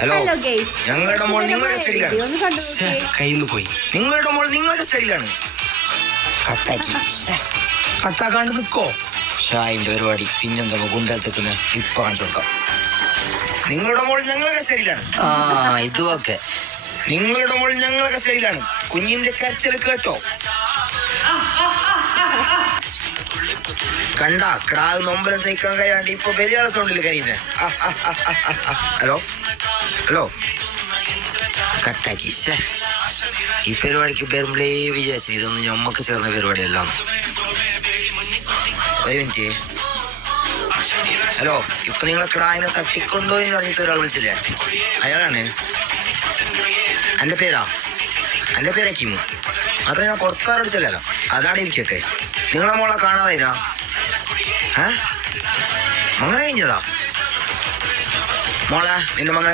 Hello ഞങ്ങളുടെ മോൾ നിങ്ങളുടെ സ്റ്റഡിയിലാണ്. കയ്യിന്ന് പോയി. നിങ്ങളുടെ മോൾ നിങ്ങളുടെ സ്റ്റഡിയിലാണ്. കട്ടാക്കി കട്ടാക്കാണ്ട് നിക്കോ? ഷായിന്റെ പരിപാടി പിന്നെന്താ ഗുണ്ടത്തേക്കുന്ന ഇപ്പൊ കാണിച്ചു കൊടുക്കാം. നിങ്ങളുടെ മോൾ ഞങ്ങളുടെ സ്റ്റഡിയിലാണ്. ഇതും ഒക്കെ നിങ്ങളുടെ മോൾ ഞങ്ങളുടെ സ്റ്റഡിയിലാണ്. കുഞ്ഞിന്റെ കരച്ചിൽ കേട്ടോ? കണ്ട ക്രാവ് നൊമ്പലം സഹിക്കാൻ കഴിയാണ്ട് ഇപ്പൊ വലിയ സൗണ്ടിൽ കഴിയുന്നേ. ഹലോ ഹലോ കട്ടാക്കി. ഈ പരിപാടിക്ക് വരുമ്പോഴേ വിചാരിച്ചു ഇതൊന്നും ഞമ്മക്ക് ചേർന്ന പരിപാടിയല്ല. ഒരു മിനിറ്റ്. ഹലോ ഇപ്പൊ നിങ്ങളെ ക്രാവിനെ തട്ടിക്കൊണ്ടോ എന്ന് പറഞ്ഞിട്ട് ഒരാൾ വിളിച്ചില്ലേ? അയാളാണ്. എൻ്റെ പേരാ കിമു. അത്ര ഞാൻ പുറത്താറടിച്ചല്ലോ. അതാണ് ഇരിക്കട്ടെ. നിങ്ങളെ മോളെ കാണാതായിനാ? മങ്ങ കഴിഞ്ഞതാ മോളെ? നിന്റെ മങ്ങ